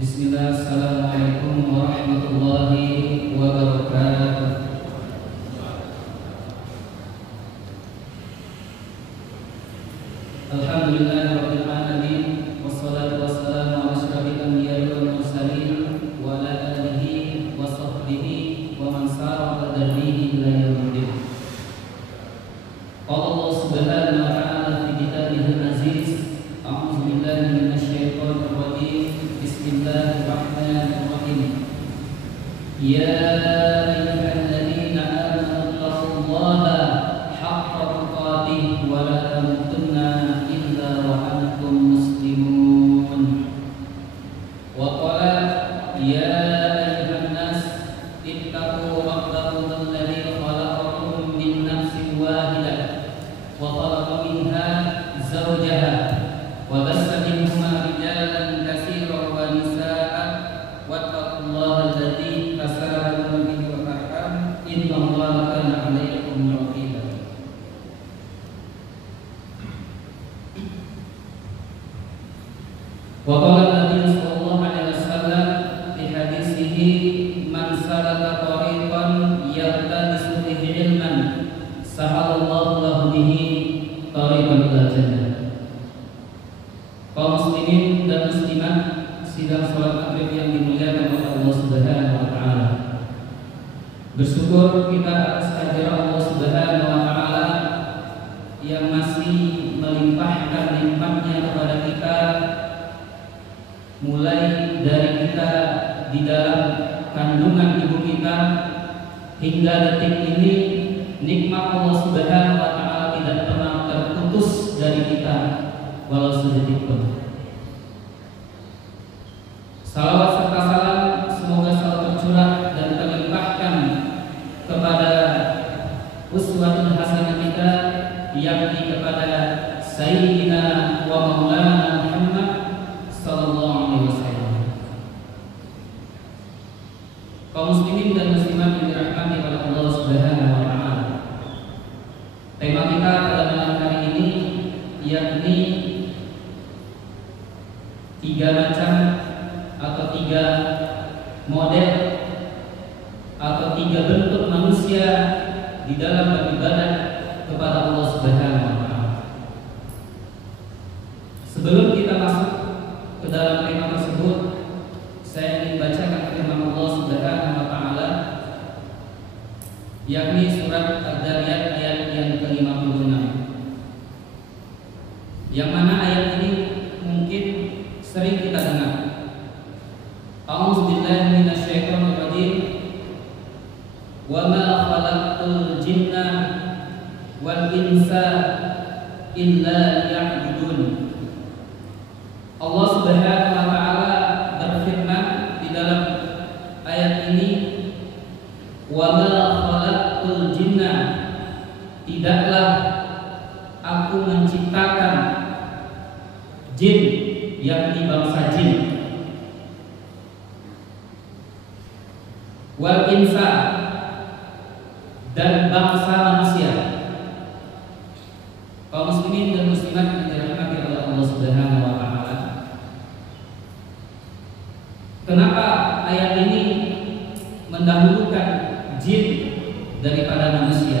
Bismillah, assalamualaikum warahmatullahi wabarakatuh. Alhamdulillahirabbil alamin, wassalatu wassalamu ala asyrafil anbiya'i wal mursalin wa ala alihi wa sahbihi wa man sara ala darbihi ila yaumil. Qala Allah subhanahu wa ta'ala fi kitabihil aziz, a'udzu billahi minasy syaithanir rajim. Bismillahirrahmanirrahim. Ya ayyuhalladzina amanu taqullaha haqqa tuqatih wa la tamutunna illa wa antum muslimun. Wa qala ya ayyuhan nas ittaqu rabbakum alladzi khalaqakum min nafsin wahidah wa khalaqa minha zawjaha wa bassa minhuma rijalan katsiran wa nisaa'a wattaqullaha alladzi tasaaluna bihi wal arham innallaha kana 'alaykum raqiba. Wa qala Nabi sallallahu alaihi wasallam fi hadisihi man salaka tariqan yaltamisu fihi ilman sahalallahu lahu bihi tariqan ilal jannah. Kaum muslimin dan muslimat sidang salat maghrib yang dimuliakan oleh Allah Subhanahu wa taala. Bersyukur kita atas ajaran Allah Subhanahu wa taala yang masih melimpahkan nikmat-Nya kepada kita, mulai dari kita di dalam kandungan ibu kita hingga detik ini. Nikmat Allah Subhanahu wa taala tidak pernah terputus dari kita walau sedetik pun. Salawat serta salam semoga selalu tercurah dan terlimpahkan kepada uswatun hasanah kita, yakni kepada Sayyidina wa Maulana Muhammad sallallahu alaihi wasallam. Kaum muslimin dan muslimat yang dirahmati oleh Allah Subhanahu wa taala. Tema kita pada malam hari ini yakni 3 macam atau 3 model atau 3 bentuk manusia di dalam beribadah kepada Allah Subhanahu wa taala. Sebelum kita masuk ke dalam tema tersebut, saya ingin bacakan firman Allah Subhanahu wa taala yakni surat Ad-Dariyat ayat yang ke-56. Yang mana ayat ini mungkin sering kita dengar. A'udzu billahi minasy syaithanir rajim. Wa ma khalaqtul jinna wal insa illa liya'budun. Allah Subhanahu wa taala berfirman di dalam ayat ini, wa ma khalaqtul jinna, tidaklah aku menciptakan jin, yakni bangsa jin, wal insa, dan bangsa manusia. Kaum muslimin dan muslimat yang dirahmati oleh Allah Subhanahu wa taala. Kenapa ayat ini mendahulukan jin daripada manusia?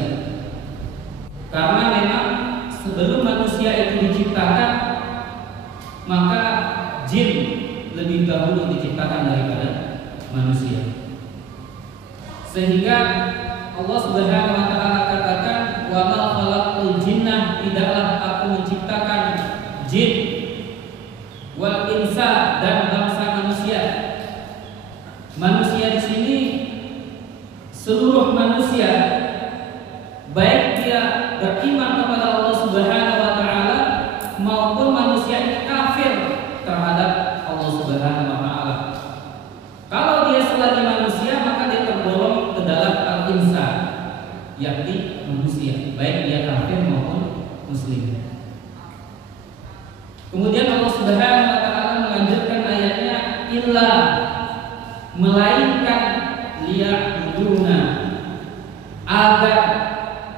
Karena memang sebelum manusia itu diciptakan, maka jin lebih dahulu diciptakan daripada manusia. Sehingga Allah Subhanahu wa taala katakan, wa ma khalaqtul jinna, tidaklah aku menciptakan jin, wal insa, dan bangsa manusia. Manusia di sini seluruh manusia, baik dia beriman kepada Allah Subhanahu wa taala maupun manusia yang kafir terhadap Allah Subhanahu wa taala. Kalau dia selagi manusia, maka dia tergolong ke dalam al-insan, yakni manusia, baik dia kafir maupun muslim. Kemudian Allah Subhanahu wa taala melanjutkan ayatnya, illa, melainkan, liya'buduna, agar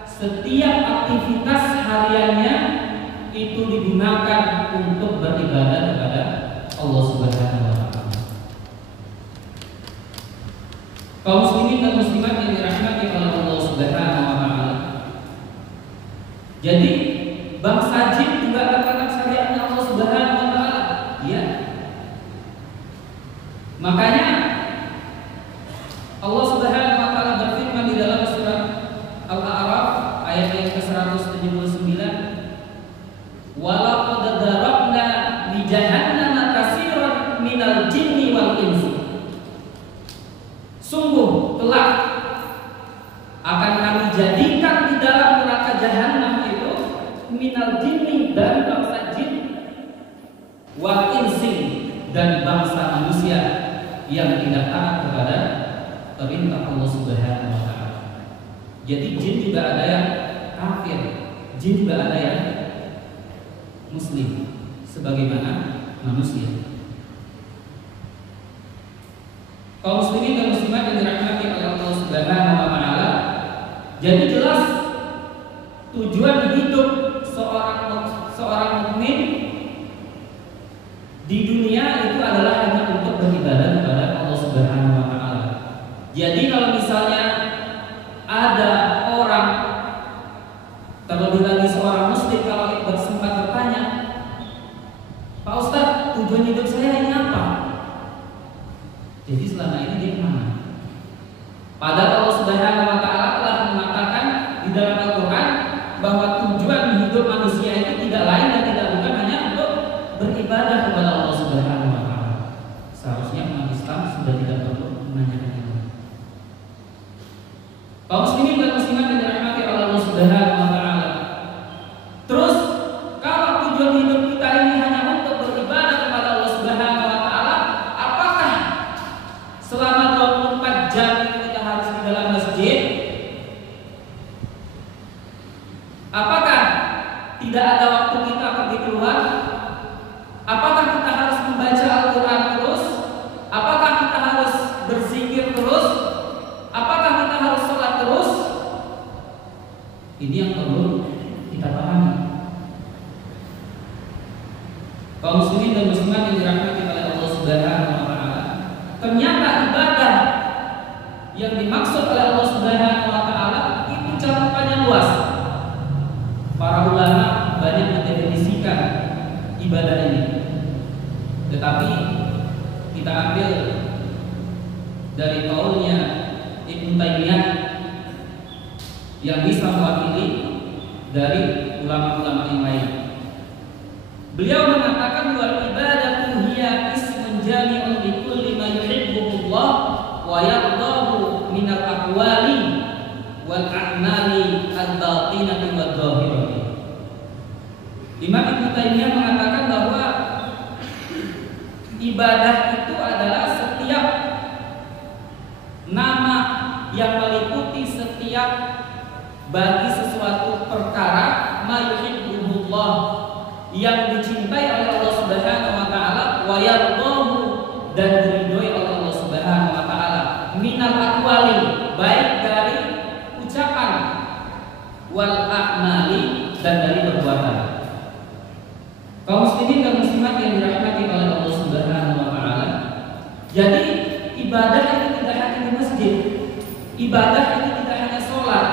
setiap aktivitas hariannya itu digunakan untuk beribadah kepada Allah Subhanahu wa taala. muslimin dan muslimat yang dirahmati oleh Allah Subhanahu wa taala. Jadi bangsa jin juga terkena syariatnya Allah Subhanahu wa taala. Ya. Makanya Allah Subhanahu wa taala berfirman di dalam surat Al-A'raf ayat yang ke-179, "Walaqad darabna li jahannama katsiran minal jinni wal insi." Sungguh kelak akan kami jadikan di dalam neraka jahanam itu minal jinni, dari bangsa jin, wal insi, dan bangsa manusia yang tidak taat kepada perintah Allah Subhanahu wa taala. Jadi jin juga ada yang kafir, jin juga ada yang muslim sebagaimana manusia. Kaum muslimin dan muslimat yang dirahmati oleh Allah Subhanahu wa taala, jadi jelas tujuan hidup seorang mukmin di dunia itu adalah hanya untuk beribadah kepada Allah Subhanahu wa taala. Jadi kalau misalnya ada orang, terlebih lagi seorang muslim, kalau sempat bertanya, "Pak Ustadz, tujuan hidup saya ini apa?" Jadi selama ini dia kemana? Padahal Allah Subhanahu wa taala telah mengatakan di dalam Al-Quran bahwa tujuan hidup manusia itu tidak lain dan tidak bukan hanya untuk beribadah kepada Allah Subhanahu wa taala. Seharusnya umat Islam sudah tidak perlu menanyakan itu. Kaum muslimin dan muslimat yang dirahmati oleh Allah Subhanahu wa taala. Terus kalau tujuan hidup kita ini hanya untuk beribadah kepada Allah Subhanahu wa taala, apakah selama 24 jam itu kita harus di dalam masjid? Apakah tidak ada waktu kita pergi keluar? Apakah kita harus membaca Al-Quran terus? Apakah kita harus berzikir terus? Apakah kita harus sholat terus? Ini yang perlu kita pahami. Kaum muslimin dan muslimat yang dirahmati oleh Allah Subhanahu wa taala, ternyata ibadah yang dimaksud oleh Allah Subhanahu wa taala itu cakupannya luas. Para ulama banyak mendefinisikan ibadah ini, tetapi kita ambil dari kaulnya Ibnu Taimiyah yang bisa mewakili dari ulama-ulama yang lain. Beliau mengatakan wal ibadatu hiya ismun jami'un li kulli ma yuhibbuhullah wa yardahu minal aqwali wal a'mali al-batinati wad dhahirati. Imam Ibnu Taimiyah mengatakan bahwa ibadah itu adalah setiap nama yang meliputi setiap bagi sesuatu perkara ma yuhibbuhullah, yang dicintai oleh Allah Subhanahu wa taala, wa yardahu, dan diridhoi oleh Allah Subhanahu wa taala, minal aqwali, baik dari ucapan, wal a'mali, dan dari perbuatan. Kaum muslimin dan muslimat yang dirahmati oleh Allah Subhanahu wa taala, jadi ibadah ini tidak hanya di masjid, ibadah ini tidak hanya sholat,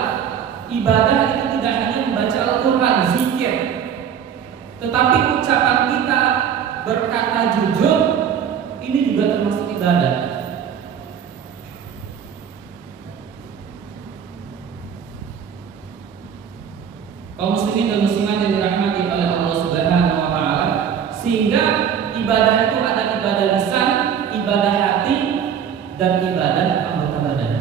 ibadah ini tidak hanya membaca Al-Quran, zikir, tetapi ucapan kita berkata jujur ini juga termasuk ibadah. Kaum muslimin dan muslimat yang dirahmati oleh Allah Subhanahu wa taala, sehingga ibadah itu ada ibadah lisan, ibadah hati, dan ibadah anggota badan.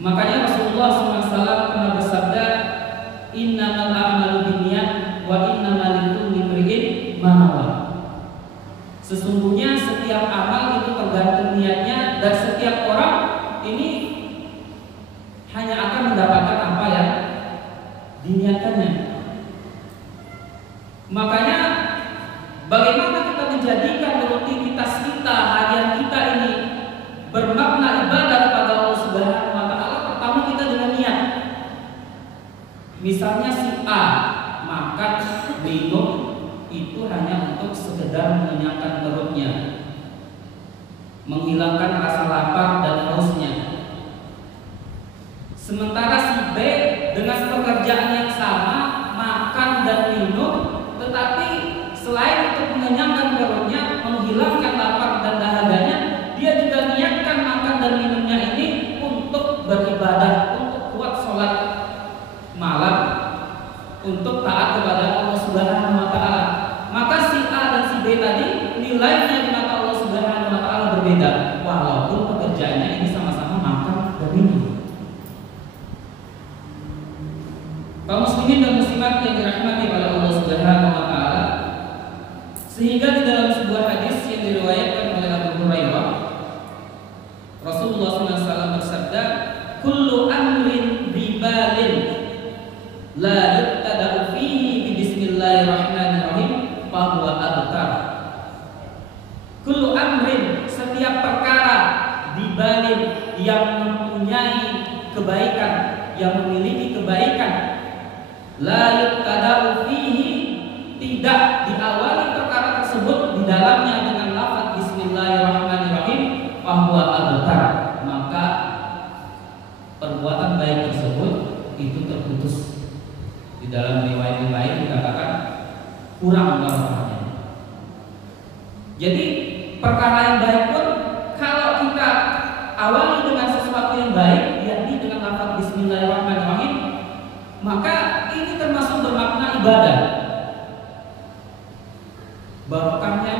Makanya Rasulullah SAW pernah bersabda, "Innamal a'malu binniyat wa innamal likulli imri'in ma nawa." Sesungguhnya setiap amal itu tergantung niatnya, dan setiap orang ini hanya akan mendapatkan apa yang diniatkannya. Makanya bagaimana kita menjadikan rutinitas kita, harian kita ini bermakna ibadah kepada Allah Subhanahu wa taala? Pertama, kita dengan niat. Misalnya si A makan, minum, itu hanya untuk sekedar mengenyangkan perutnya, menghilangkan rasa lapar dan hausnya. Sementara si B dengan pekerjaan yang sama, makan dan minum, tetapi selain untuk mengenyangkan perutnya, menghilangkan lapar dan dahaganya, dia juga niatkan makan dan minumnya ini untuk beribadah, untuk kuat sholat malam, untuk taat kepada Allah Subhanahu wa Ta'ala. Maka si A dan si B tadi nilainya di mata Allah Subhanahu wa Ta'ala berbeda, walaupun pekerjaannya ini sama-sama makan dan minum. Kaum muslimin dan muslimat yang dirahmati oleh Allah Subhanahu wa Ta'ala, sehingga di dalam sebuah hadis yang diriwayatkan oleh Abu Hurairah, Rasulullah SAW bersabda, "Kullu amrin bibalin la yuttada'u fihi bi bismillahirrahmanirrahim fahuwa abtar." Kullu amrin, setiap perkara, bibalin, yang mempunyai kebaikan, yang memiliki kebaikan, la yuttada'u fihi, tidak diawali perkara tersebut di dalamnya dengan lafaz bismillahirrahmanirrahim, fahuwa abtar, maka perbuatan baik tersebut itu terputus. Di dalam riwayat yang lain dikatakan kurang barokahnya. Jadi perkara yang baik pun kalau kita awali dengan sesuatu yang baik, yakni dengan lafaz bismillahirrahmanirrahim, maka ini termasuk bermakna ibadah. Barokahnya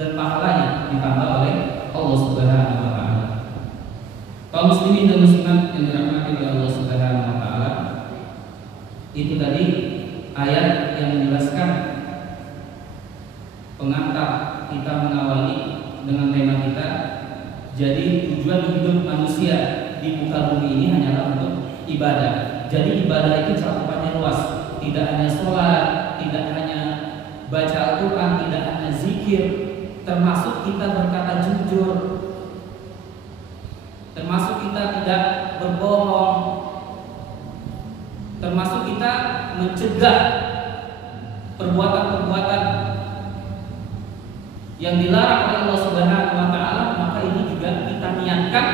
dan pahalanya ditambah oleh Allah Subhanahu wa Ta'ala. Kaum muslimin dan muslimat yang dirahmati oleh Allah Subhanahu wa Ta'ala, itu tadi ayat yang menjelaskan pengantar kita mengawali dengan tema kita. Jadi tujuan hidup manusia di muka bumi ini hanyalah untuk ibadah. Jadi ibadah itu cakupannya luas, tidak hanya sholat, tidak hanya baca Al-Quran, tidak hanya zikir, termasuk kita berkata jujur, termasuk kita tidak berbohong, termasuk kita mencegah perbuatan-perbuatan yang dilarang oleh Allah Subhanahu wa Ta'ala. Maka ini juga kita niatkan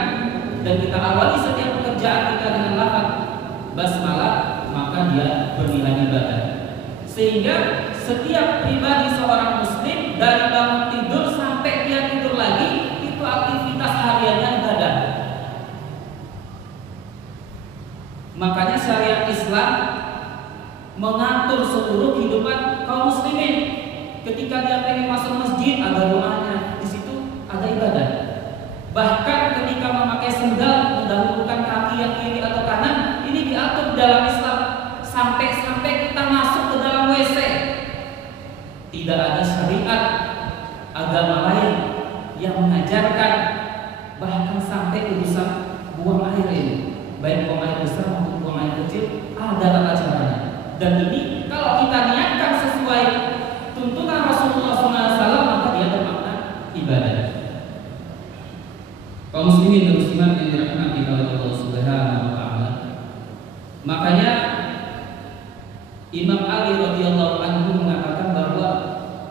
dan kita awali setiap pekerjaan kita dengan lafaz basmalah, maka dia bernilai ibadah. Sehingga setiap pribadi seorang muslim dari bangun tidur sampai dia tidur lagi, itu aktivitas hariannya ibadah. Makanya syariat Islam mengatur seluruh kehidupan kaum muslimin. Ketika dia pengen masuk masjid, ada doanya, di situ ada ibadah. Bahkan ketika memakai sendal, mendahulukan kaki yang kiri atau kanan, ini diatur dalam Islam. Sampai-sampai kita masuk ke dalam WC, tidak ada syariat agama lain yang mengajarkan, bahkan sampai urusan buang air ini, baik buang air besar maupun buang air kecil, ada tata caranya. Dan ini kalau kita niatkan sesuai tuntunan Rasulullah SAW, maka dia bermakna ibadah. Kaum muslimin dan muslimat yang dirahmati oleh Allah Subhanahu wa Ta'ala, makanya Imam Ali radhiyallahu anhu mengatakan bahwa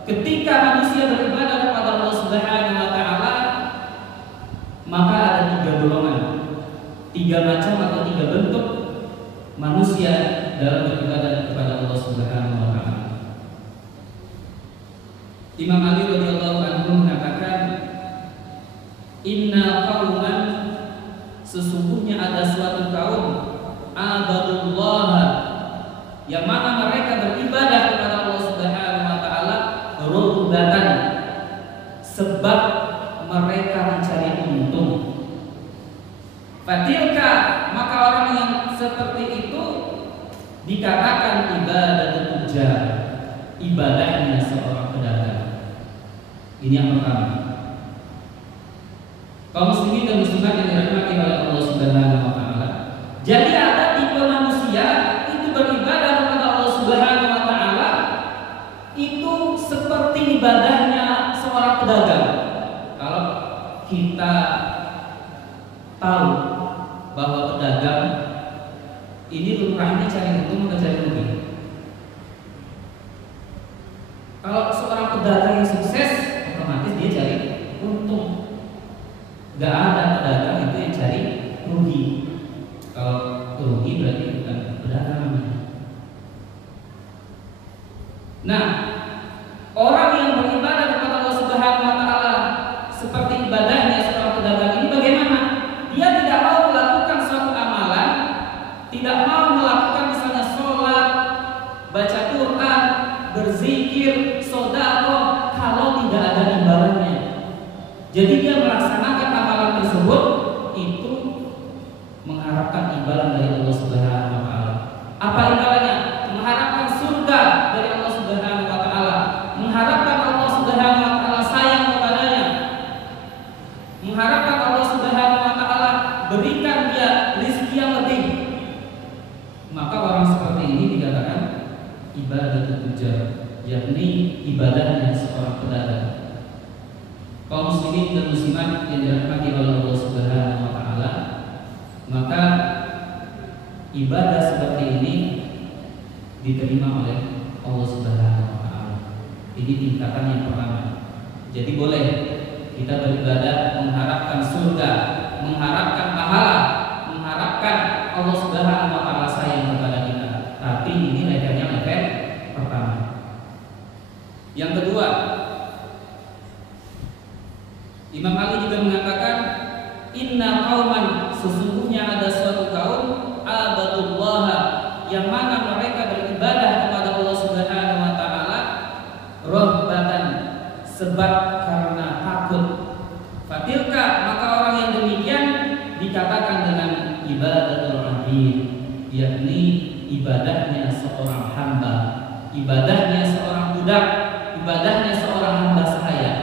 ketika manusia beribadah kepada Allah Subhanahu wa Ta'ala, maka ada 3 golongan, 3 macam atau 3 bentuk manusia dalam beribadah kepada Allah Subhanahu wa Ta'ala. Imam Ali radhiyallahu anhu mengatakan, inna qauman, sesungguhnya ada suatu kaum, abadullah, yang mana mereka beribadah kepada Allah Subhanahu wa Ta'ala rubbatan, sebab mereka mencari untung. Fatilka, maka orang yang seperti itu dikatakan ibadah tujar, ibadahnya seorang pedagang. Ini yang pertama. Kaum muslimin dan muslimat yang dirahmati oleh Allah Subhanahu wa Ta'ala, jadi ada tipe manusia itu beribadah kepada Allah Subhanahu wa Ta'ala itu seperti ibadahnya seorang pedagang. Kalau kita tahu bahwa pedagang ini lumrahnya cari untung atau cari rugi? Gak ada pedagang itu yang cari rugi. Kalau rugi berarti bukan pedagang namanya. Nah, orang yang beribadah kepada Allah Subhanahu wa taala seperti ibadahnya seorang pedagang ini bagaimana? Dia tidak mau melakukan suatu amalan, tidak mau melakukan misalnya sholat, baca Quran, berzikir, sedekah kalau tidak ada imbalannya. Jadi dia melaksanakan amalan tersebut itu mengharapkan imbalan dari Allah Subhanahu wa taala. Apa imbalannya? Mengharapkan surga dari Allah Subhanahu wa taala, mengharapkan Allah Subhanahu wa taala sayang kepadanya, mengharapkan Allah Subhanahu wa taala berikan dia rezeki yang lebih. Maka orang seperti ini dikatakan ibadatul tujar, yakni ibadahnya seorang pedagang. Kaum muslimin dan muslimat yang dirahmati oleh Allah Subhanahu wa taala, maka ibadah seperti ini diterima oleh Allah Subhanahu wa taala. Ini tingkatan yang pertama. Jadi boleh kita beribadah mengharapkan surga, mengharapkan pahala, mengharapkan Allah Subhanahu wa taala sayang kepada kita. Tapi ini levelnya level pertama. Yang kedua, Imam Ali juga mengatakan, inna qauman, sesungguhnya ada suatu kaum abadullah yang mana mereka beribadah kepada Allah Subhanahu wa taala rahbatan, sebab karena takut. Fatilka, maka orang yang demikian dikatakan dengan ibadatul abid, yakni ibadahnya seorang hamba, ibadahnya seorang budak, ibadahnya seorang hamba sahaya.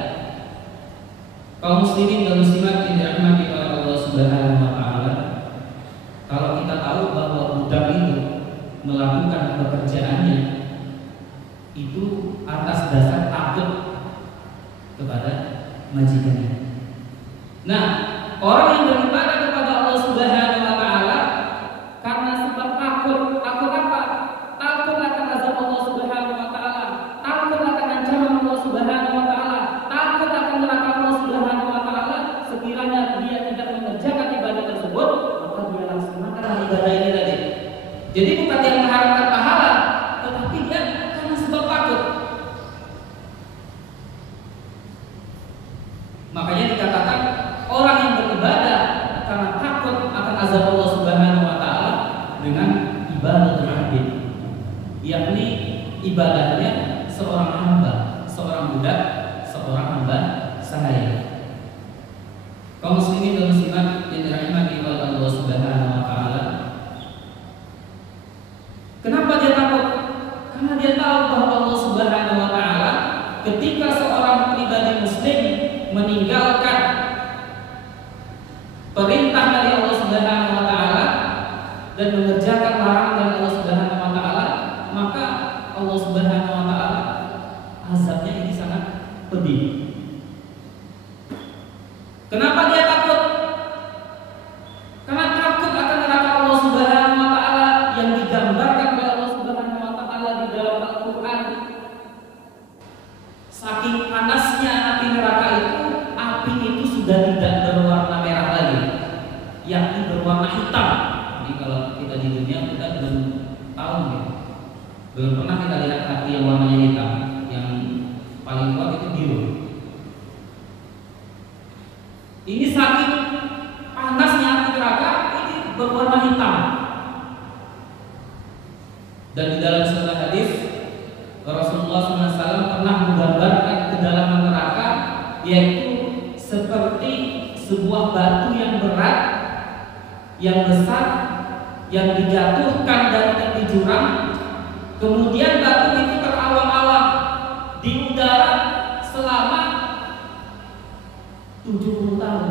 Kaum muslimin dan muslimat yang dirahmati oleh Allah Subhanahu wa taala, kalau kita tahu bahwa budak itu melakukan pekerjaannya itu atas dasar takut kepada majikannya. Nah, orang yang beribadah kepada Allah Subhanahu wa taala karena sebab takut apa? Takut akan azab Allah Subhanahu wa taala, takut akan ancaman Allah Subhanahu wa taala, takut akan neraka Allah Subhanahu wa taala. Sekiranya dia tidak mengerjakan ibadah tersebut, maka dia laksanakan ibadah ini tadi. Jadi bukan dia mengharapkan pahala, tetapi dia karena sebab takut. Makanya dikatakan orang yang beribadah karena takut akan azab Allah Subhanahu wa taala dengan ibadatul abid, yakni ibadahnya seorang hamba, seorang budak, seorang hamba sahaya. Kaum muslimin dan muslimat yang dirahmati oleh Allah Subhanahu wa taala, kenapa dia takut? Karena dia tahu bahwa Allah Subhanahu wa taala ketika seorang pribadi muslim meninggalkan perintah dari Allah Subhanahu wa taala dan mengerjakan larangan dari Allah Subhanahu wa taala, maka Allah Subhanahu wa taala azabnya ini sangat pedih. Kenapa dia takut? Karena takut akan neraka Allah Subhanahu wa taala yang digambarkan oleh Allah Subhanahu wa taala di dalam Al-Qur'an. Saking panasnya api neraka itu sudah tidak berwarna merah lagi, yakni berwarna hitam. Jadi kalau kita di dunia kita belum tahu ya, belum pernah kita lihat api yang warnanya hitam. Yang paling kuat itu biru. Ini saking panasnya api neraka ini berwarna hitam. Dan di dalam sebuah hadis Rasulullah SAW pernah menggambarkan kedalaman neraka, yaitu seperti sebuah batu yang berat, yang besar, yang dijatuhkan dari tepi jurang, kemudian batu itu terawang-awang di udara selama 70 tahun.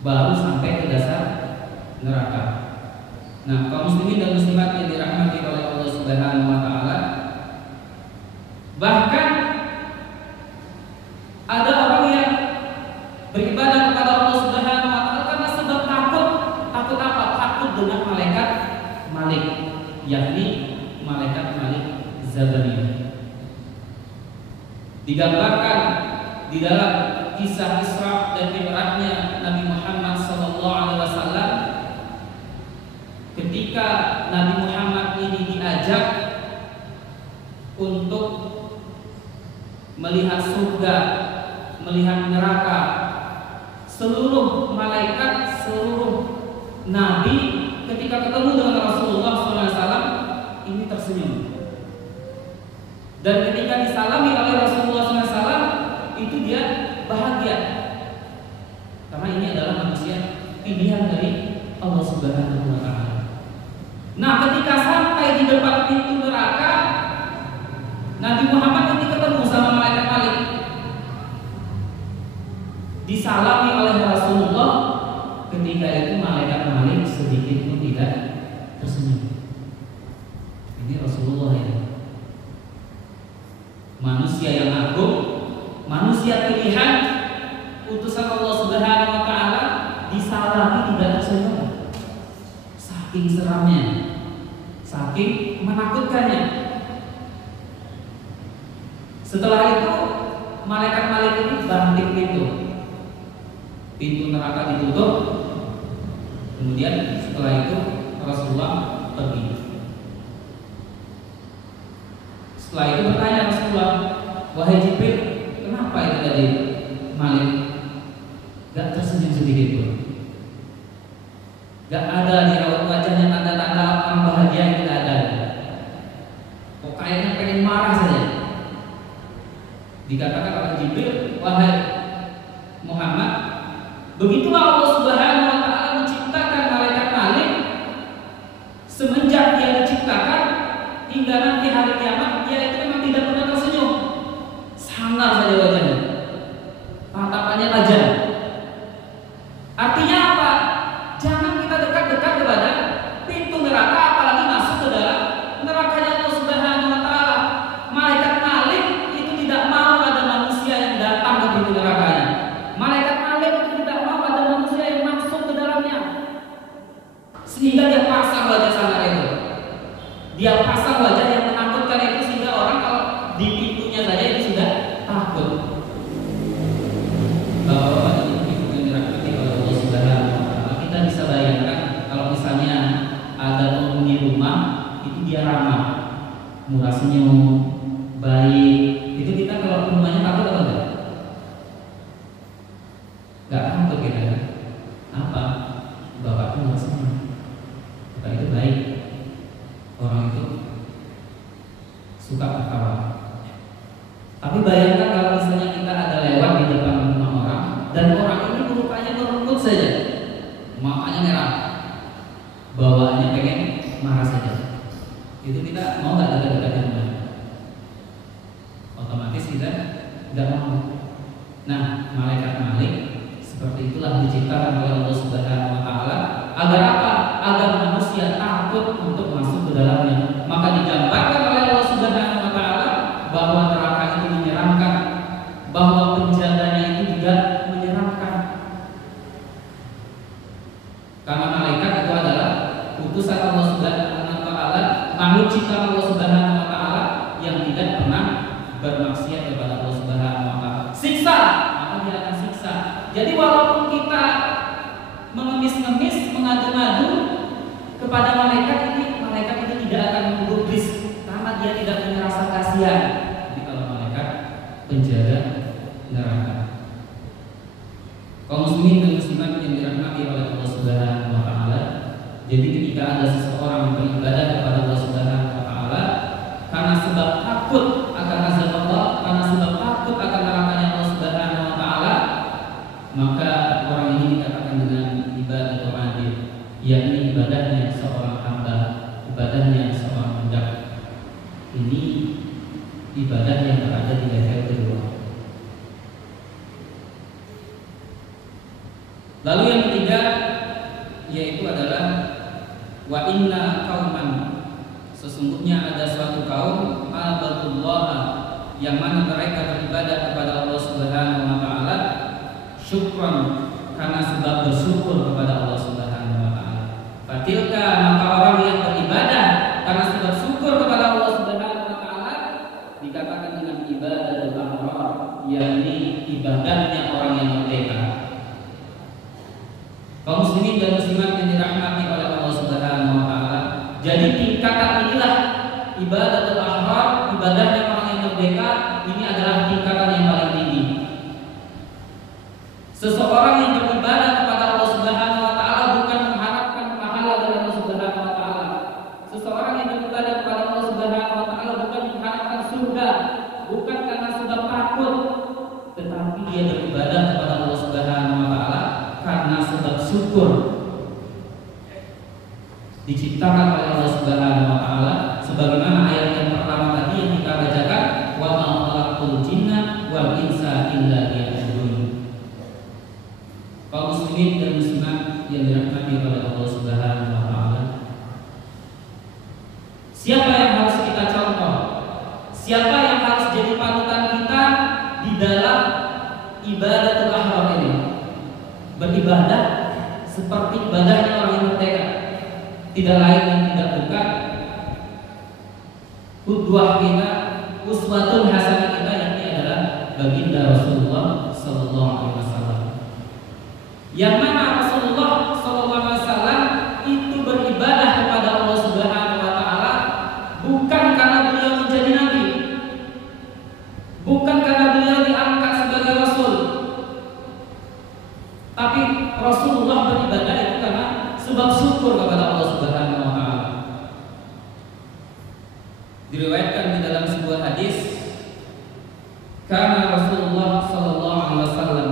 Baru sampai ke dasar neraka. Nah, kaum muslimin dan muslimat yang dirahmati oleh Allah Subhanahu wa taala, bahkan ada orang yang beribadah kepada Allah Subhanahu wa taala karena sebab takut. Takut apa? Takut dengan malaikat Malik, yakni digambarkan di dalam kisah Isra dan Mi'rajnya Nabi Muhammad SAW. Ketika Nabi Muhammad ini diajak untuk melihat surga, melihat neraka, seluruh malaikat, seluruh nabi ketika ketemu dengan Rasulullah SAW ini tersenyum. Dan ketika disalami oleh Rasulullah SAW itu dia bahagia, karena ini adalah manusia pilihan dari Allah Subhanahu wa Ta'ala. Nah, ketika sampai di depan pintu neraka, Nabi Muhammad ini ketemu sama malaikat Malik, disalami oleh Rasulullah. Ketika itu malaikat Malik sedikit pun tidak tersenyum. Ini Rasulullah ya, manusia yang agung, manusia pilihan, utusan Allah Subhanahu wa Ta'ala, disalami tidak tersenyum. Saking seramnya, saking menakutkannya. Setelah itu malaikat Malik ini banting pintu neraka ditutup. Kemudian setelah itu Rasulullah pergi. Setelah itu bertanya Rasulullah, wahai Jibril, kenapa itu tadi Malik gak tersenyum sedikit pun? Gak ada di raut wajahnya tanda-tanda orang bahagia, yang tidak ada. Kok kayaknya pengen marah saja. Dikatakan oleh Jibril, wahai Muhammad, begitulah Allah Subhanahu wa Ta'ala menciptakan malaikat Malik. Semenjak dia diciptakan hingga nanti hari kiamat, dia itu memang tidak pernah tersenyum. Sangar saja wajahnya, tatapannya tajam. Artinya apa? Jangan kita dekat-dekat kepada pintu neraka, apalagi masuk ke dalam nerakanya Allah Subhanahu wa Ta'ala. Malaikat Malik itu tidak mau ada manusia yang datang ke pintu nerakanya. Malaikat Malik itu tidak mau ada manusia yang masuk ke dalamnya. Sehingga dia pasang wajah sangar itu. Dia pasang wajah yang menakutkan itu, sehingga orang kalau di pintunya saja itu sudah takut. Bapak-bapak ini yang dirahmati oleh Allah Subhanahu wa Ta'ala, kita bisa bayangkan kalau misalnya ada penghuni rumah itu dia ramah, murah senyum, baik, itu kita kalau rumahnya takut apa enggak? Gak takut kita kan? Apa? Bapakku murah senyum, bapak itu baik, orang itu suka tertawa. Tapi bayangkan kalau misalnya kita ada lewat di depan rumah orang dan orang ini mukanya merenggut saja, matanya merah, bawaannya pengen marah saja, itu kita mau nggak dekat-dekat rumah? Otomatis kita nggak mau. Nah, malaikat Malik seperti itulah diciptakan oleh Allah Subhanahu wa Ta'ala. Agar apa? Agar manusia takut untuk masuk ke dalamnya. Maka digambarkan oleh Allah Subhanahu wa Ta'ala bahwa neraka itu menyeramkan, bahwa penjaganya itu juga menyeramkan. Karena malaikat itu adalah utusan Allah Subhanahu wa Ta'ala, makhluk ciptaan Allah Subhanahu wa Ta'ala yang tidak pernah bermaksiat kepada Allah Subhanahu wa Ta'ala. Siksa, maka dia akan siksa. Jadi walaupun kita mengemis-ngemis, mengadu-ngadu kepada malaikat itu tidak akan menggubris, karena dia tidak punya rasa kasihan. Jadi kalau malaikat penjaga neraka. Kaum muslimin dan muslimat yang dirahmati oleh Allah Subhanahu wa Ta'ala, jadi ketika ada seseorang yang beribadah kepada Allah Subhanahu wa Ta'ala karena sebab takut akan azab Allah, karena sebab takut akan nerakanya Allah Subhanahu wa Ta'ala, maka orang ini dikatakan dengan ibadah adil, yakni ibadahnya seorang hamba, ibadahnya seorang budak. Ini ibadah yang berada di level kedua. Lalu yang ketiga yaitu adalah wa inna qauman, sesungguhnya ada suatu kaum abadullah yang mana mereka beribadah kepada Allah Subhanahu wa Ta'ala syukran, karena sebab bersyukur kepada Allah Subhanahu wa Ta'ala. Fatilka, maka orang yang beribadah karena sebab syukur kepada Allah Subhanahu wa Ta'ala dikatakan dengan ibadah al-abrar, yakni ibadahnya orang yang merdeka. Kaum muslimin dan muslimat yang dirahmati oleh Allah Subhanahu wa taala. Jadi tingkatan inilah ibadatul ahrar, ibadahnya orang yang merdeka, ini adalah tingkatan yang paling tinggi. Seseorang yang beribadah kepada Allah Subhanahu wa taala bukan mengharapkan pahala dari Allah Subhanahu wa taala. Seseorang yang beribadah kepada Allah Subhanahu wa taala bukan mengharapkan surga, bukan karena sebab takut, tetapi dia beribadah kepada Allah Subhanahu wa taala karena sebab syukur. Diciptakan oleh Allah Subhanahu wa taala sebagaimana ayat yang pertama tadi yang kita bacakan, wa ma khalaqtul jinna wal insa illa liya'budun. Kaum muslimin dan muslimat yang dirahmati oleh Allah Subhanahu wa taala. Siapa yang harus kita contoh? Siapa yang harus jadi panutan kita di dalam ibadatul ahram ini? Beribadah seperti ibadahnya orang yang merdeka. Tidak lain dan tidak bukan qudwah kita, uswatun hasanah kita, yakni adalah baginda Rasulullah sallallahu alaihi wasallam. Yang mana Rasulullah sallallahu alaihi wasallam itu beribadah kepada Allah Subhanahu wa taala bukan karena beliau menjadi nabi, bukan karena beliau diangkat sebagai rasul, tapi Rasulullah beribadah itu karena sebab syukur kepada Allah Subhanahu wa taala. Diriwayatkan di dalam sebuah hadis, karena Rasulullah sallallahu alaihi wasallam,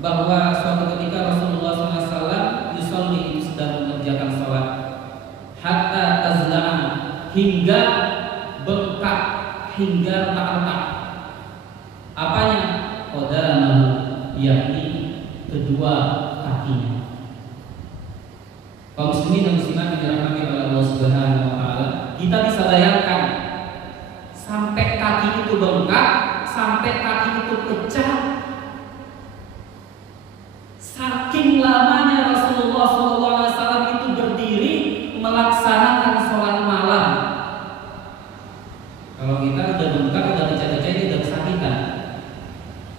bahwa suatu ketika Rasulullah sallallahu alaihi wasallam yusolli, sedang mengerjakan salat, hatta tazla'a, hingga bengkak, hingga retak-retak. Apanya? Qadamahu, yakni kedua kakinya. Kaum muslimin dan muslimat yang dirahmati oleh Allah Subhanahu wa taala, kita bisa bayangkan sampai kaki itu bengkak, sampai kaki itu pecah. Saking lamanya Rasulullah SAW itu berdiri melaksanakan sholat malam. Kalau kita udah bengkak, udah pecah-pecah, ini udah kesakitan.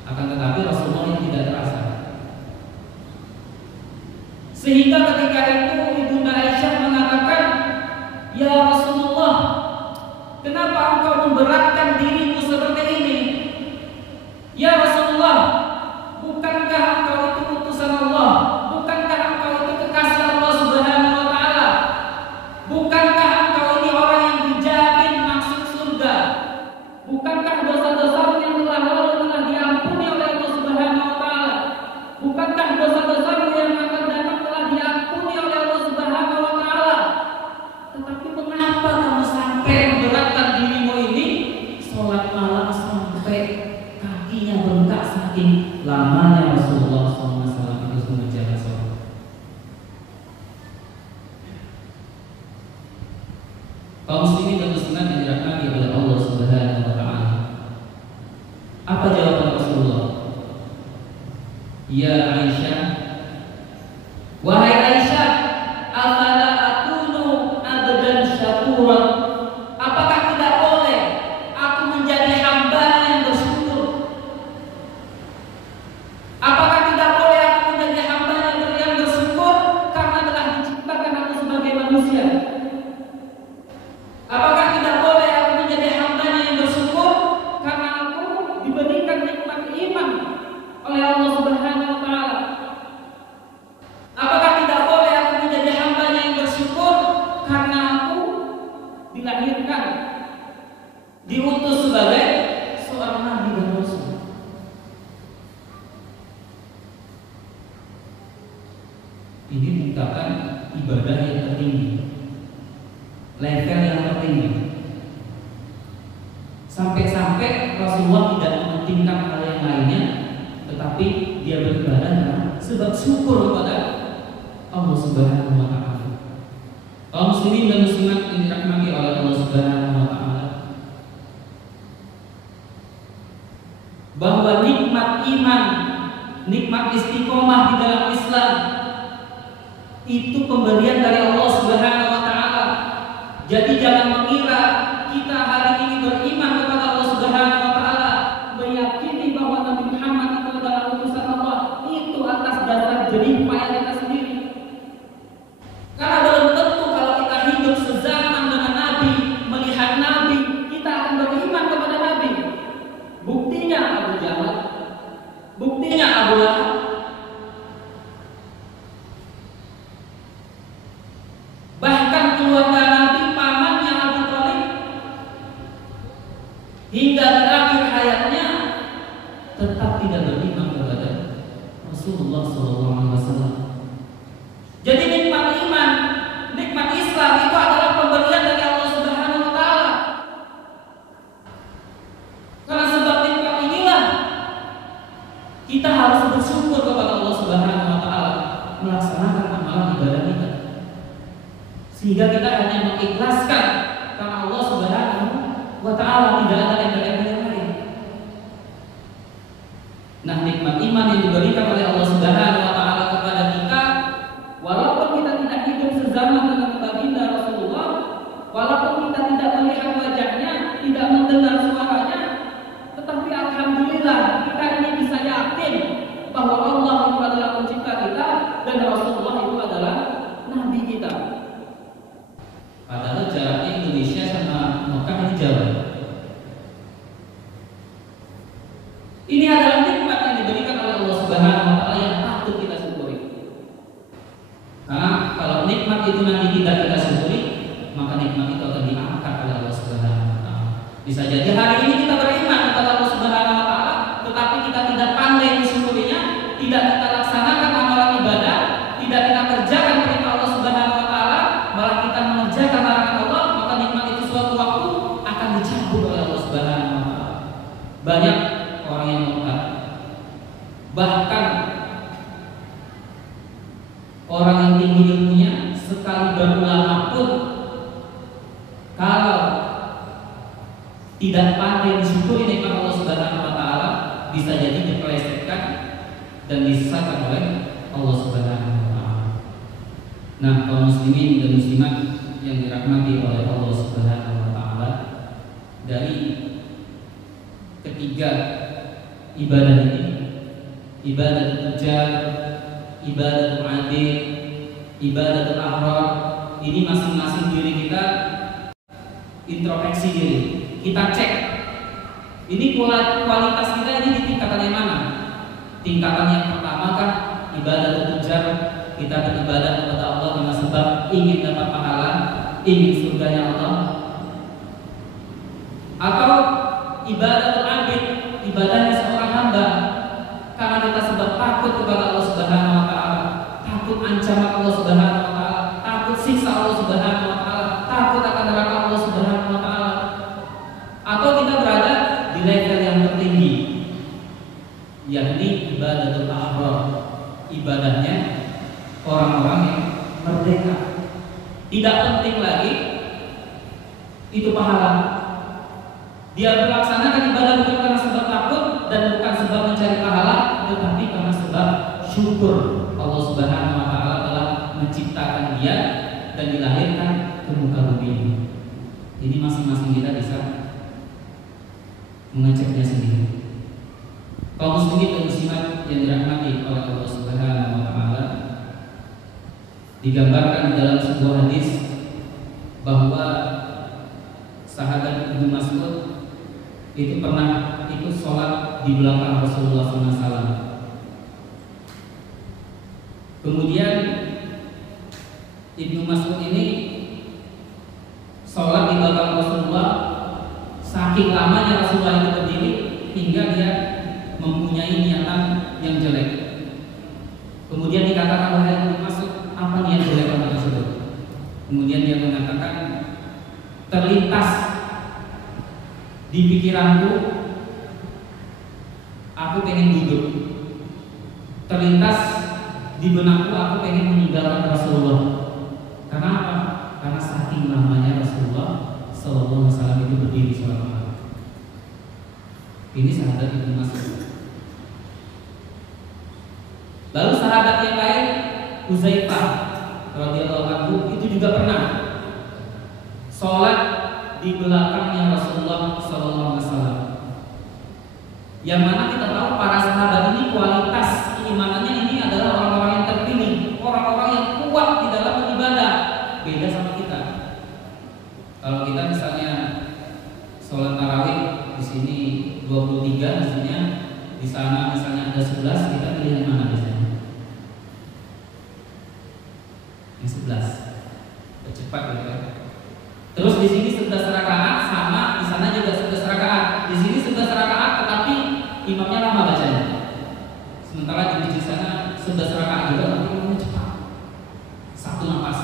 Akan tetapi Rasulullah yang tidak terasa. Sehingga ketika itu Ibunda Aisyah mengatakan, ya Rasulullah, kenapa engkau memberatkan dirimu seperti ini? Ya Rasulullah, bukankah engkau itu utusan Allah? Bukankah engkau itu kekasih Allah Subhanahu wa taala? Bukankah engkau ini orang yang dijamin masuk surga? Bukankah dosa-dosamu yang telah lalu telah diampuni oleh Allah Subhanahu wa taala? Bukankah dosa-dosamu yang akan datang telah diampuni oleh Allah Subhanahu wa taala? Tetapi mengapa kamu sampai memberatkan dirimu ini? Sholat malam sampai kakinya bengkak saking lamanya Rasulullah SAW itu mengerjakan sholat. Kaum muslimin dan muslimat yang dirahmati oleh Allah Subhanahu wa taala. Apa jawaban Rasulullah? Ya Aisyah, wahai Aisyah, afala akunu abdan syakuran? Apakah tidak boleh aku menjadi hamba yang bersyukur? Apakah tidak boleh aku menjadi hamba yang bersyukur karena telah diciptakan aku sebagai manusia? Apakah tidak boleh aku menjadi hamba yang bersyukur karena aku diberikan nikmat iman oleh Allah Subhanahu wa taala? Apakah tidak boleh aku menjadi hamba yang bersyukur karena aku dilahirkan, diutus sebagai seorang nabi dan rasul? Ini tingkatan ibadah yang tertinggi, level yang tertinggi. Sampai-sampai Rasulullah tidak mementingkan hal yang lainnya, tetapi dia beribadah sebab syukur kepada Allah Subhanahu wa taala. Kaum muslimin dan muslimat yang dirahmati oleh Allah Subhanahu wa taala, bahwa nikmat iman, nikmat istiqomah di dalam Islam itu pemberian dari Allah Subhanahu wa taala. Jadi jangan mengira kita hari ini beriman kepada Allah Subhanahu wa taala, meyakini Rasulullah SAW. Jadi nikmat iman, nikmat Islam itu adalah pemberian dari Allah Subhanahu wa taala. Karena sebab nikmat inilah kita harus bersyukur kepada Allah Subhanahu wa taala, melaksanakan amalan ibadah kita. Sehingga kita hanya mengikhlaskan karena Allah Subhanahu wa taala, tidak ada embel-embel yang lain. Nah, nikmat iman yang diberikan oleh Allah Subhanahu wa taala kepada kita, walaupun kita tidak hidup sezaman dengan baginda Rasulullah, walaupun kita tidak melihat wajahnya, tidak mendengar suaranya, tetapi alhamdulillah kita ini bisa yakin bahwa Allah itu adalah pencipta kita dan Rasulullah itu adalah nabi kita. Padahal jaraknya Indonesia sama Mekah ini jauh. Ini adalah nikmat yang diberikan oleh Allah Subhanahu wa taala yang patut kita syukuri. Karena kalau nikmat itu nanti tidak kita syukuri, maka nikmat itu akan diangkat oleh Allah Subhanahu wa taala. Bisa jadi hari ini kita beriman kepada Allah Subhanahu wa taala, tetapi kita tidak pandai mensyukurinya, tidak kita laksanakan amalan ibadah, tidak kita kerjakan perintah Allah Subhanahu wa taala, malah kita mengerjakan larangan Allah, maka nikmat itu suatu waktu akan dicabut oleh Allah Subhanahu wa taala. Banyak orang yang murtad, bahkan orang yang tinggi ilmunya sekali berulama pun kalau tidak pandai mensyukuri nikmat Allah Subhanahu wa taala, bisa jadi dipelesetkan dan disesatkan oleh Allah Subhanahu wa taala. Nah, kaum muslimin dan muslimat yang dirahmati oleh Allah Subhanahu wa taala, dari ketiga ibadah ini, ibadah tujar, ibadah adil, ibadah ahrar, ini masing-masing diri kita introspeksi diri, kita cek ini kualitas kita ini di tingkatan yang mana. Tingkatan yang pertama kan ibadah tujar, kita beribadah kepada Allah dengan sebab ingin dapat pahala, ingin surganya Allah, atau ibadah abid, ibadahnya seorang hamba karena kita sebab takut kepada Allah Subhanahu wa taala, takut ancaman Allah Subhanahu wa taala, takut siksa Allah Subhanahu wa taala, takut akan neraka Allah Subhanahu wa taala. Atau kita berada di level yang tertinggi, yakni ibadatul ahrar, ibadahnya orang-orang yang merdeka. Tidak penting lagi itu pahala. Dia melaksanakan ibadah bukan karena sebab takut dan bukan sebab mencari pahala, tetapi karena sebab syukur Allah Subhanahu wa taala telah menciptakan dia dan dilahirkan ke muka bumi. Ini masing-masing kita bisa mengeceknya sendiri. Kaum muslimin dan muslimat yang dirahmati oleh Allah Subhanahu wa taala, digambarkan di dalam sebuah hadis bahwa sahabat Ibnu Mas'ud itu pernah ikut sholat di belakang Rasulullah SAW. Kemudian Ibnu Mas'ud ini sholat di belakang Rasulullah, saking lamanya Rasulullah itu berdiri hingga dia mempunyai niatan yang jelek. Kemudian dikatakan oleh Ibnu Mas'ud, apa niat jelek orang tersebut? Kemudian dia mengatakan, terlintas di pikiranku, aku pengen duduk. Terlintas di benakku, aku pengen meninggalkan Rasulullah. Karena apa? Karena saking lamanya Rasulullah Sallallahu Alaihi Wasallam itu berdiri sholat malam. Ini sahabat Ibnu Mas'ud. Lalu sahabat yang lain, Huzaifah radhiyallahu anhu, itu juga pernah sholat di belakangnya Rasulullah Sallallahu Alaihi Wasallam. Yang mana kita tahu para sahabat ini kualitas keimanannya ini adalah orang-orang yang terpilih, orang-orang yang kuat di dalam beribadah. Beda sama kita. Kalau kita misalnya sholat tarawih di sini 23, misalnya di sana misalnya ada 11, kita pilih yang mana biasanya? Yang 11. Cepat gitu kan. Terus di sini 11 rakaat, sama di sana juga 11 rakaat. Di sini 11 rakaat tetapi imamnya lama bacanya. Sementara di masjid sana 11 rakaat juga tapi imamnya cepat. Satu nafas.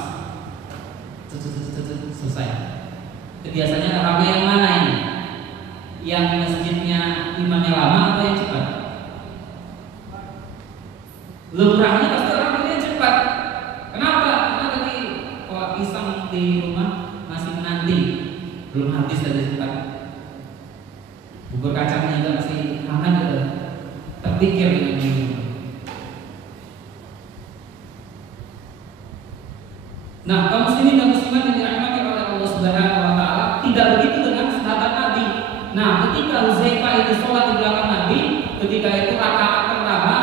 Selesai. Itu biasanya ramai yang mana ini? Yang masjidnya imamnya lama atau yang cepat? Lumrahnya pasti orang ini cepat. Kenapa? Karena tadi kalau pisang di rumah masih menanti, belum habis tadi cepat. Bubur kacangnya juga masih hangat gitu. Terpikir dengan ini. Nah, kaum muslimin dan muslimat yang dirahmati oleh Allah Subhanahu wa taala, tidak begitu dengan sahabat Nabi. Nah, ketika Huzaifah itu sholat di belakang Nabi, ketika itu rakaat pertama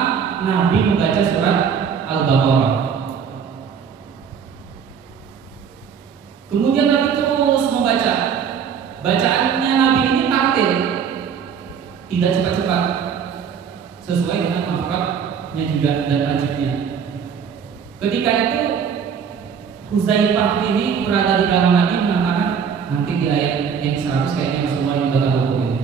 Nabi membaca surat Al-Baqarah. Kemudian Nabi terus membaca. Bacaannya Nabi ini tartil, tidak cepat-cepat, sesuai dengan makhrajnya juga dan tajwidnya. Ketika itu Huzaifah ini berada di belakang Nabi mengatakan, nanti di ayat yang 100 kayaknya Rasulullah yang bakal rukuk ini.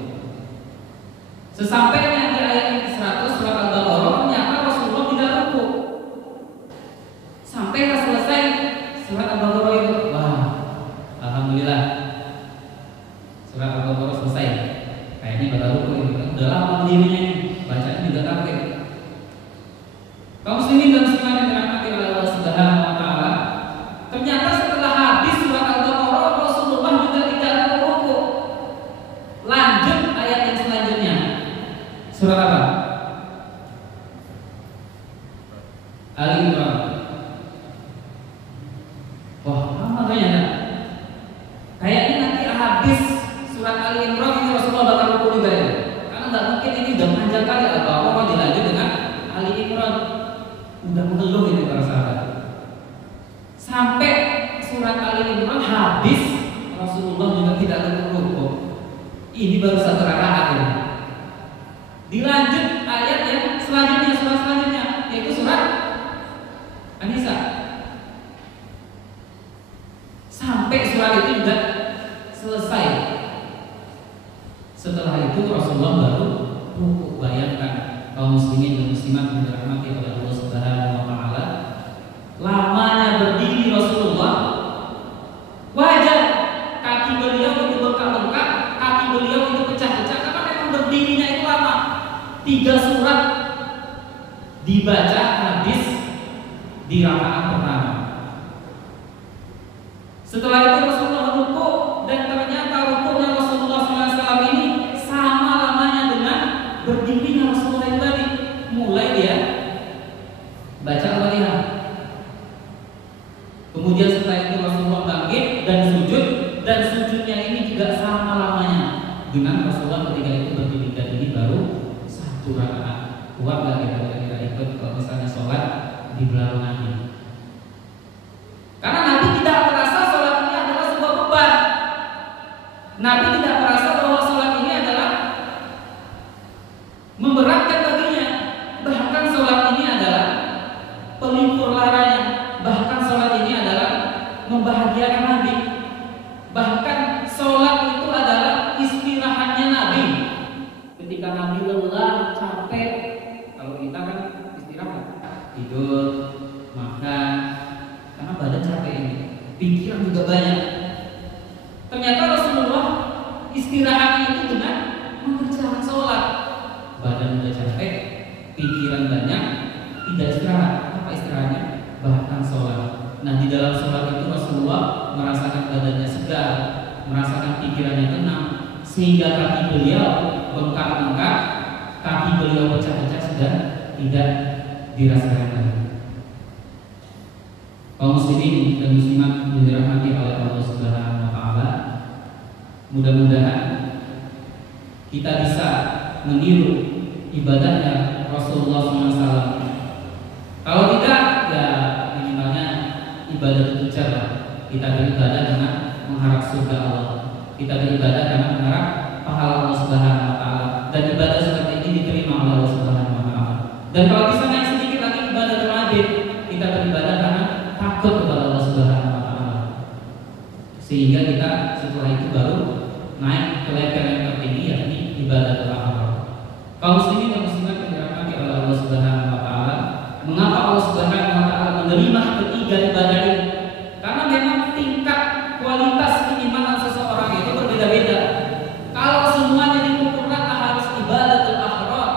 Sesampainya di ayat yang 100 surat Al-Baqarah, ternyata Rasulullah tidak rukuk. Sampai selesai surat Al-Baqarah itu, wah, alhamdulillah, surat Al-Baqarah selesai. Kayaknya bakal rukuk ini. Udah lama berdirinya ini, bacaan juga tartil. Kaum muslimin dan muslimat yang dirahmati oleh Allah Subhanahu wa taala, ternyata setelah habis surat Al-Baqarah Rasulullah juga tidak rukuk. Lanjut ayat yang selanjutnya. Surat apa? Ali Imran. Wah, lama ternyata. Kayaknya nanti habis surat Ali Imran ini Rasulullah bakal rukuk juga ya. Karena nggak mungkin ini udah panjang kali Al-Baqarah dilanjut dengan Ali Imran. Udah mengeluh ini para sahabat. Sampai surat Ali Imran habis Rasulullah juga tidak rukuk. Ini baru satu rakaat ini. Dilanjut ayat yang selanjutnya, surat selanjutnya, yaitu surat An-Nisa. Sampai surat itu juga selesai. Setelah itu Rasulullah baru rukuk. Bayangkan kaum muslimin dan muslimat yang dirahmati oleh Allah Subhanahu wa taala, lamanya berdiri Rasulullah, wajar kaki beliau itu bengkak-bengkak, kaki beliau itu pecah-pecah karena memang berdirinya itu lama. 3 surat dibaca habis di rakaat pertama. Setelah itu Rasulullah rukuk dan ternyata rukuknya Rasulullah SAW ini sama lamanya dengan berdirinya Rasulullah yang tadi. Mulai dia baca Al-Fatihah. Kemudian setelah itu Rasulullah bangkit dan sujudnya ini juga sama lamanya dengan Rasulullah ketika itu berdiri, dan ini baru 1 rakaat. Kuat gak kita ikut kalau misalnya sholat di belakang Nabi? Karena Nabi tidak merasa sholat ini adalah sebuah beban. Nabi tidak merasa bahwa sholat ini adalah memberatkan baginya. Bahkan sholat ini adalah pelipur laranya. Bahkan sholat ini adalah membahagiakan Nabi. Bahkan sholat itu adalah istirahatnya Nabi. Ketika Nabi lelah, capek, kalau kita kan istirahat, tidur, makan, karena badan capek ini, pikiran juga banyak. Ternyata Rasulullah istirahatnya itu dengan mengerjakan sholat. Badan udah capek, pikiran banyak, tidak istirahat. Apa istirahatnya? Bahkan sholat. Nah, di dalam sholat itu Rasulullah merasakan badannya segar, merasakan pikirannya tenang, sehingga kaki beliau bengkak-bengkak, kaki beliau pecah-pecah sudah tidak dirasakan lagi. Kaum muslimin dan muslimat yang dirahmati oleh Allah Subhanahu wa taala, mudah-mudahan kita bisa meniru ibadahnya Rasulullah SAW. Kalau tidak, ya minimalnya ibadah itu lah. Kita beribadah dengan mengharap surga Allah. Kita beribadah karena mengharap pahala Allah Subhanahu wa taala. Dan ibadah seperti ini diterima oleh Allah Subhanahu wa taala. Dan kalau bisa naik sedikit lagi ibadah terlebih, kita beribadah karena takut kepada Allah Subhanahu wa taala. Sehingga kita setelah itu baru naik ke level yang tertinggi, yakni ibadah terlebih. Kaum muslimin dan muslimat yang dirahmati oleh Allah Subhanahu wa taala, mengapa tiga ibadah ini. Karena memang tingkat kualitas keimanan seseorang itu berbeda-beda. Kalau semuanya dikumpulkan harus ibadatul ahrar,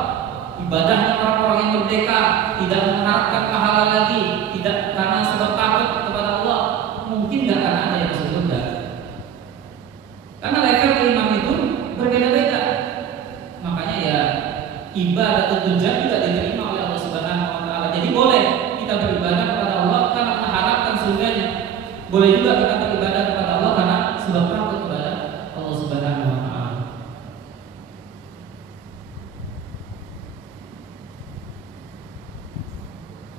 ibadahnya orang-orang yang merdeka, tidak mengharapkan pahala lagi, tidak karena sebab takut kepada Allah, mungkin nggak akan ada yang masuk surga. Karena level iman itu berbeda-beda. Makanya ya ibadatul tunjat juga diterima oleh Allah Subhanahu wa taala. Jadi boleh kita beribadah kepada Allah karena mengharapkan surganya. Boleh juga kita beribadah kepada Allah karena sebab takut kepada Allah Subhanahu wa taala.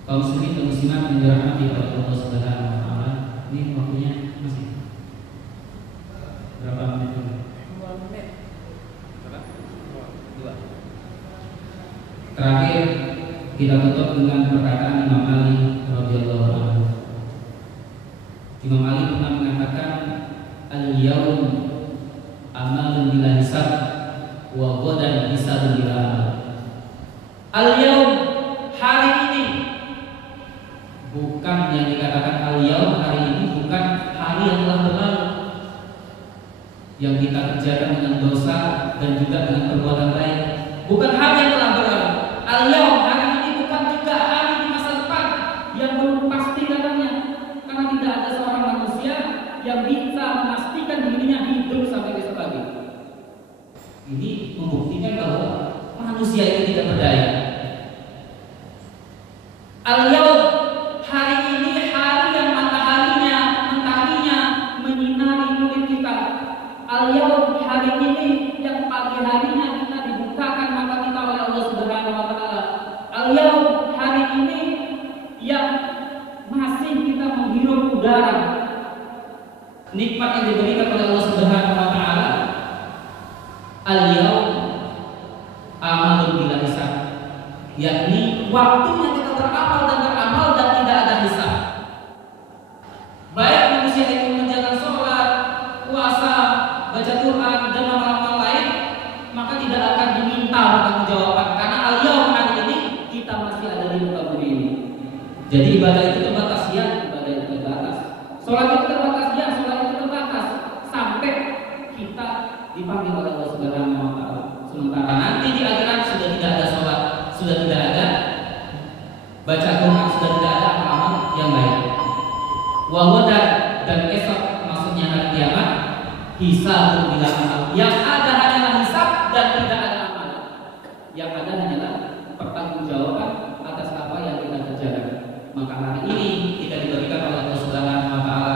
Kaum muslimin dan muslimat yang dirahmati oleh Allah Subhanahu wa taala, ini waktunya masih berapa menit? 2 menit. Terakhir kita tutup dengan perkataan Imam Ali radhiyallahu anhu. Imam Ali pernah mengatakan, al-yaum amalun bila hisab wa ghadan hisabun bila amal. Al-yaum, hari ini, bukan yang dikatakan al-yaum, hari ini bukan hari yang telah berlalu, yang kita kerjakan dengan dosa dan juga dengan perbuatan lain. Bukan hari yang telah berlalu. Al-yaum, hari ini bukan juga hari di masa depan yang belum pasti datangnya. Karena tidak ada seorang manusia yang bisa memastikan dirinya hidup sampai besok pagi. Ini membuktikan bahwa manusia itu tidak berdaya. Al-yaum, hari ini hari yang mataharinya menyinari kulit kita. Al-yaum, hari ini yang pagi harinya kita dibukakan mata kita oleh Allah Subhanahu wa taala. Al-yaum, hari ini yang masih kita menghirup udara. Nikmat yang diberikan oleh Allah Subhanahu wa taala. Al-yaum amalun bila hisab, yakni waktunya kita beramal dan tidak ada hisab. Baik manusia itu menjalankan sholat, puasa, baca Quran dan amal-amal lain, maka tidak akan diminta pertanggungjawaban karena al-yaum hari ini kita masih ada di muka bumi ini. Jadi ibadah itu terbatas, ya, ibadah itu terbatas. Sholat itu terbatas, ya, sholat itu terbatas sampai kita dipanggil oleh Allah Subhanahu wa taala. Sementara nanti di akhirat sudah tidak ada sholat, sudah tidak ada baca Quran, sudah tidak ada amal yang lain. Wawadan, dan esok maksudnya hari kiamat, hisab bila amal. Yang ada hanyalah hisab dan tidak ada amal. Yang ada hanyalah pertanggungjawaban atas apa yang kita kerjakan. Maka hari ini kita diberikan oleh Allah Subhanahu wa taala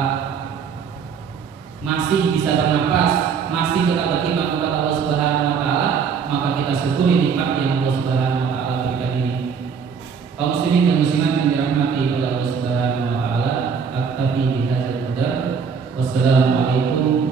masih bisa bernapas, masih tetap beriman kepada Allah Subhanahu wa taala, maka kita syukuri nikmat yang Allah Subhanahu wa taala berikan ini. Kaum muslimin dan muslimat yang dirahmati oleh Allah Subhanahu wa taala, aktafi bihadzal qadar. Wassalamualaikum